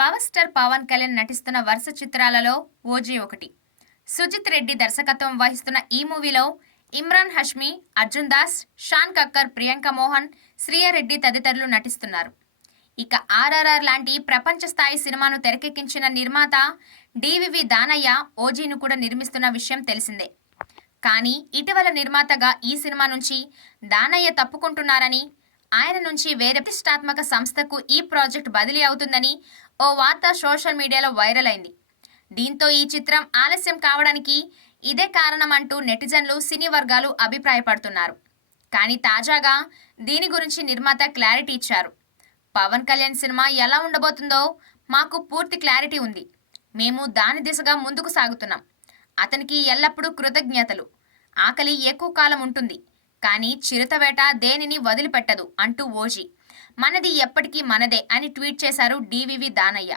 Power star Pawan Kalyan నటిస్తున్న వరుస చిత్రాలలో ఓజీ ఒకటి. సుజిత్ రెడ్డి దర్శకత్వం వహిస్తున్న ఈ మూవీలో ఇమ్రాన్ హష్మి అర్జున్ దాస్ షాన్ కక్కర్ ప్రియాంక మోహన్ శ్రీయారెడ్డి తదితరులు నటిస్తున్నారు. ఇక ఆర్ఆర్ఆర్ లాంటి ప్రపంచ స్థాయి సినిమాను తెరకెక్కించిన నిర్మాత డివివి దానయ్య ఓజీను కూడా నిర్మిస్తున్న విషయం తెలిసిందే. కానీ ఇటీవల నిర్మాతగా ఈ సినిమా నుంచి దానయ్య తప్పుకుంటున్నారని ఆయన నుంచి వేరే ప్రతిష్టాత్మక సంస్థకు ఈ ప్రాజెక్ట్ బదిలీ అవుతుందని ఓ వార్త సోషల్ మీడియాలో వైరల్ అయింది. దీంతో ఈ చిత్రం ఆలస్యం కావడానికి ఇదే కారణమంటూ నెటిజన్లు సినీ వర్గాలు అభిప్రాయపడుతున్నారు. కానీ తాజాగా దీని గురించి నిర్మాత క్లారిటీ ఇచ్చారు. పవన్ కళ్యాణ్ సినిమా ఎలా ఉండబోతుందో మాకు పూర్తి క్లారిటీ ఉంది. మేము దాని దిశగా ముందుకు సాగుతున్నాం. అతనికి ఎల్లప్పుడూ కృతజ్ఞతలు. ఆకలి ఎక్కువ కాలం ఉంటుంది. కానీ చిరుతవేట దేనిని వదిలిపెట్టదు అంటూ ఓజీ. మనది ఎప్పటికీ మనదే అని ట్వీట్ చేశారు డివివి దానయ్య.